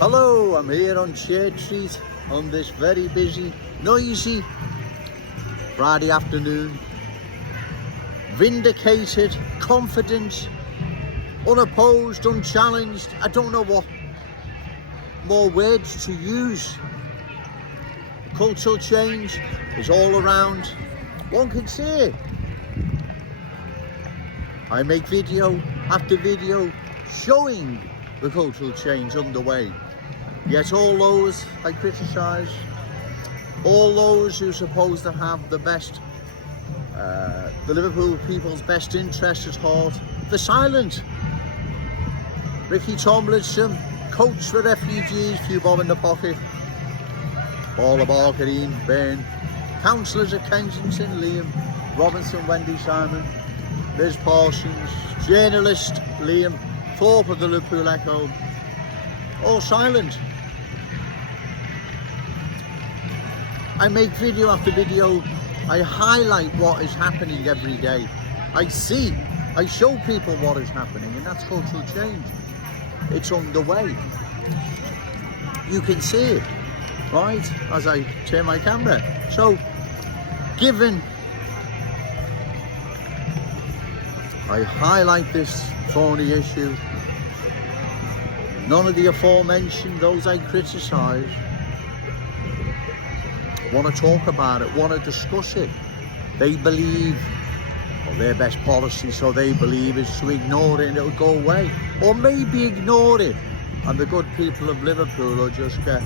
Hello, I'm here on Church Street on this very busy, noisy Friday afternoon. Vindicated, confident, unopposed, unchallenged. I don't know what more words to use. Cultural change is all around. One can see it. I make video after video showing the cultural change underway. Yet all those I criticise, all those who are supposed to have the best, the Liverpool people's best interest at heart, they're silent. Ricky Tomlinson, coach for refugees, few bob in the pocket. Paula Barkerine, Byrne, councillors at Kensington, Liam, Robinson, Wendy Simon, Liz Parsons, journalist Liam, Thorpe of the Liverpool Echo, all silent. I make video after video. I highlight what is happening every day. I show people what is happening, and that's cultural change. It's underway. You can see it, right, as I turn my camera. So, given I highlight this thorny issue, none of the aforementioned, those I criticise, want to talk about it, want to discuss it. They believe, or their best policy, so they believe, is to ignore it and it'll go away. Or maybe ignore it, and the good people of Liverpool will just get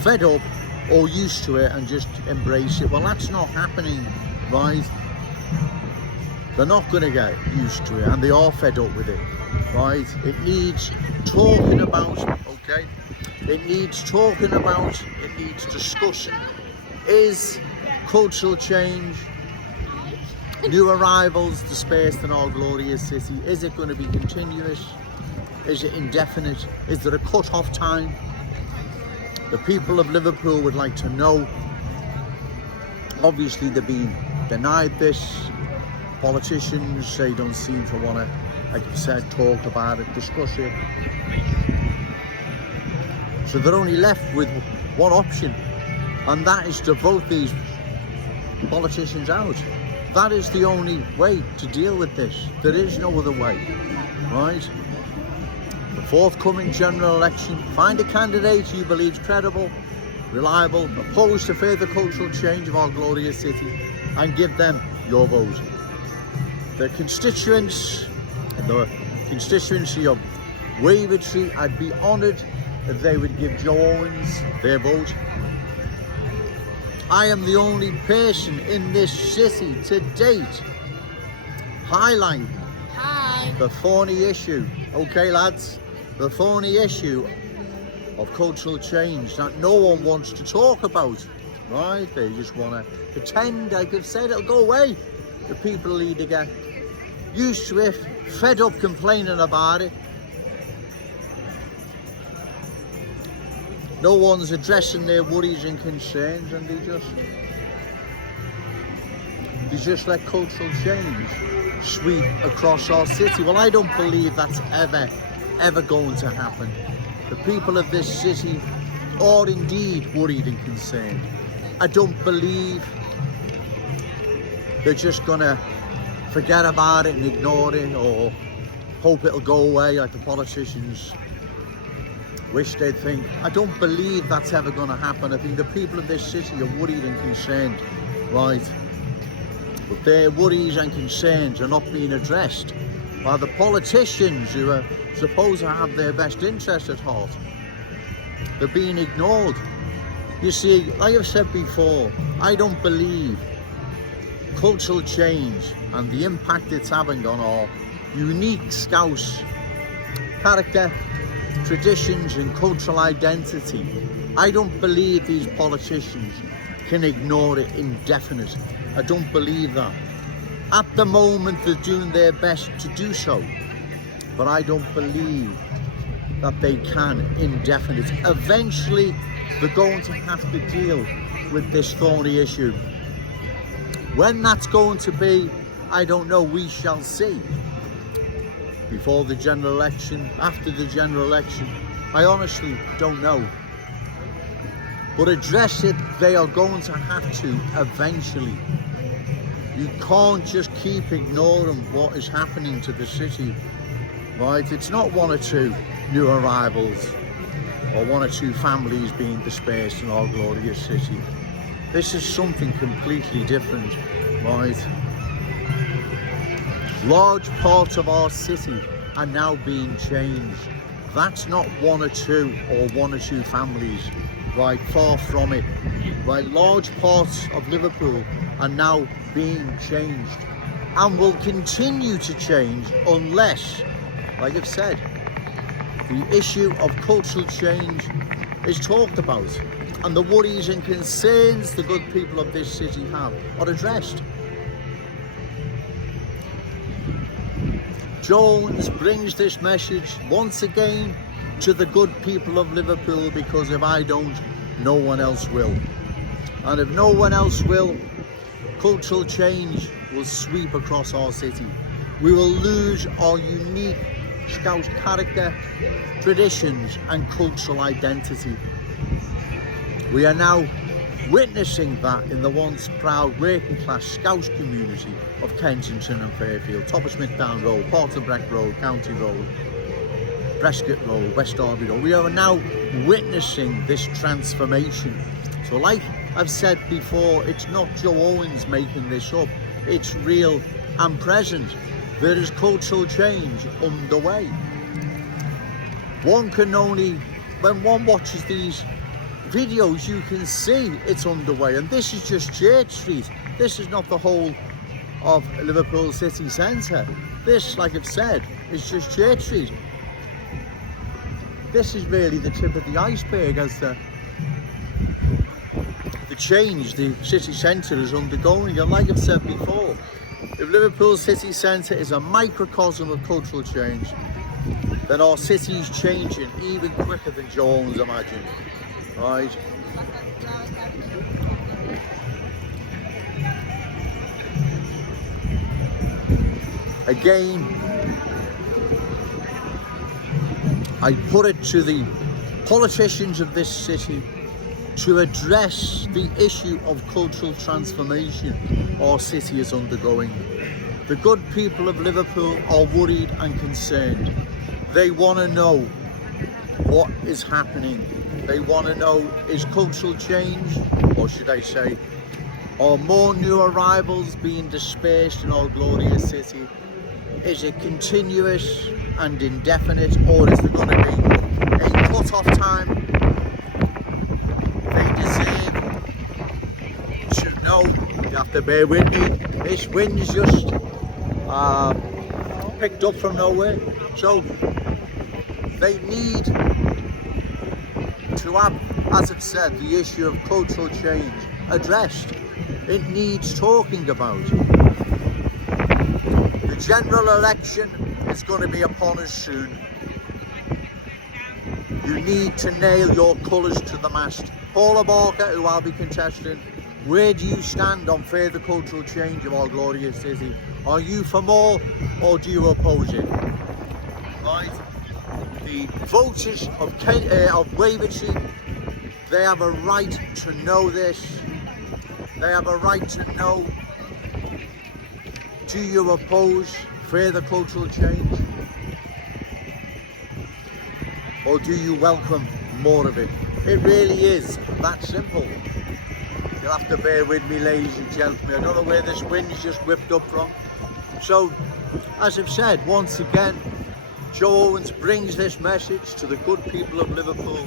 fed up or used to it and just embrace it. Well, that's not happening, right? They're not going to get used to it, and they are fed up with it, right? It needs talking about, okay? It needs talking about, it needs discussion. Is cultural change, new arrivals dispersed in our glorious city, is it going to be continuous? Is it indefinite? Is there a cut-off time? The people of Liverpool would like to know. Obviously, they're being denied this. Politicians, they don't seem to want to, like you said, talk about it, discuss it. So they're only left with one option, and that is to vote these politicians out. That is the only way to deal with this. There is no other way, right? The forthcoming general election, find a candidate you believe is credible, reliable, opposed to further cultural change of our glorious city, and give them your vote. The constituents, the constituency of Wavertree, I'd be honoured if they would give Joe Owens their vote. I am the only person in this city to date highlight the thorny issue, okay lads, the thorny issue of cultural change that no one wants to talk about, right? They just want to pretend, like I've said, it'll go away. The people need to get used to it, fed up complaining about it. No one's addressing their worries and concerns, and they just let cultural change sweep across our city. Well, I don't believe that's ever going to happen. The people of this city are indeed worried and concerned. I don't believe they're just gonna forget about it and ignore it, or hope it'll go away like the politicians wish they'd think. I don't believe that's ever going to happen. I think the people of this city are worried and concerned, right? But their worries and concerns are not being addressed by the politicians who are supposed to have their best interest at heart. They're being ignored. You see, like I've said before, I don't believe cultural change and the impact it's having on our unique Scouse character, traditions and cultural identity. I don't believe these politicians can ignore it indefinitely. I don't believe that. At the moment they're doing their best to do so, but I don't believe that they can indefinitely. Eventually they're going to have to deal with this thorny issue. When that's going to be, I don't know, we shall see. before the general election, after the general election? I honestly don't know. But address it, they are going to have to eventually. You can't just keep ignoring what is happening to the city, right? It's not one or two new arrivals or one or two families being dispersed in our glorious city. This is something completely different, right? Large parts of our city are now being changed. That's not one or two families, right? Far from it, right? Large parts of Liverpool are now being changed and will continue to change unless, like I've said, the issue of cultural change is talked about and the worries and concerns the good people of this city have are addressed. Owens brings this message once again to the good people of Liverpool, because if I don't, no one else will. And if no one else will, cultural change will sweep across our city. We will lose our unique Scouse character, traditions and cultural identity. We are now witnessing that in the once proud working class Scouse community of Kensington and Fairfield, Top of Smithdown Road, Portobreck Road, County Road, Prescott Road, West Derby Road. We are now witnessing this transformation. So like I've said before, it's not Joe Owens making this up, it's real and present. There is cultural change underway. One can only, when one watches these videos, you can see it's underway, and this is just Church Street. This is not the whole of Liverpool city centre. This, like I've said, is just Church Street. This is really the tip of the iceberg as the change the city centre is undergoing. And like I've said before, if Liverpool city centre is a microcosm of cultural change, then our city is changing even quicker than Joe Owens imagined. Right. Again, I put it to the politicians of this city to address the issue of cultural transformation our city is undergoing. The good people of Liverpool are worried and concerned. They want to know what is happening. They want to know, is cultural change, or should I say, are more new arrivals being dispersed in our glorious city? Is it continuous and indefinite, or is there going to be a cut-off time? They deserve to know. You have to bear with me. This wind's just picked up from nowhere. So they need to have, as I've said, the issue of cultural change addressed. It needs talking about. The general election is going to be upon us soon. You need to nail your colours to the mast. Paula Barker, who I'll be contesting, where do you stand on further cultural change of our glorious city? Are you for more, or do you oppose it? Right? The voters of Wavertree, they have a right to know this. They have a right to know, do you oppose further cultural change? Or do you welcome more of it? It really is that simple. You'll have to bear with me, ladies and gentlemen. I don't know where this wind's just whipped up from. So, as I've said, once again, Joe Owens brings this message to the good people of Liverpool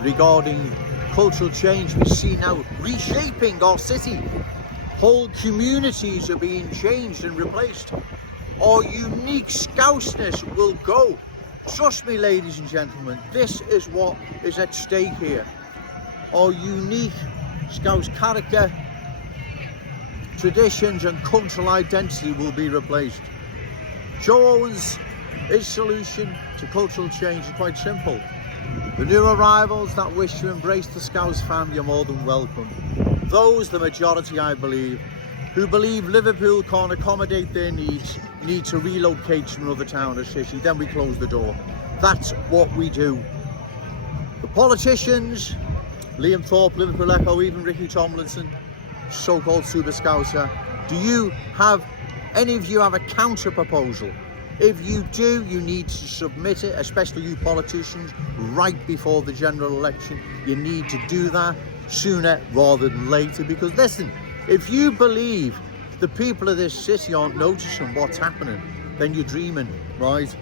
regarding cultural change we see now reshaping our city. Whole communities are being changed and replaced. Our unique Scouseness will go. Trust me, ladies and gentlemen, this is what is at stake here. Our unique Scouse character, traditions and cultural identity will be replaced. Joe Owens' solution to cultural change is quite simple. The new arrivals that wish to embrace the Scouse family are more than welcome. Those, the majority I believe, who believe Liverpool can't accommodate their needs need to relocate to another town or city, then we close the door. That's what we do. The politicians, Liam Thorpe, Liverpool Echo, even Ricky Tomlinson, so-called Super Scouser, do you have, any of you have a counter proposal? If you do, you need to submit it, especially you politicians, right before the general election. You need to do that sooner rather than later, because listen, if you believe the people of this city aren't noticing what's happening, then you're dreaming, right?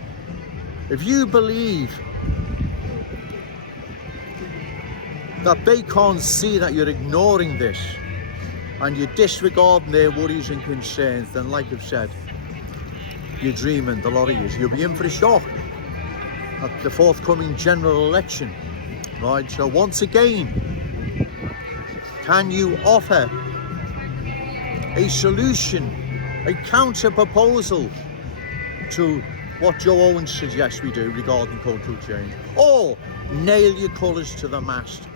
If you believe that they can't see that you're ignoring this and you're disregarding their worries and concerns, then like I've said, you're dreaming, the lot of you. You'll be in for a shock at the forthcoming general election, right? So once again, can you offer a solution, a counter proposal to what Joe Owens suggests we do regarding cultural change? Or nail your colours to the mast.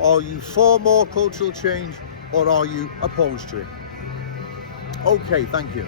Are you for more cultural change or are you opposed to it? Okay, thank you.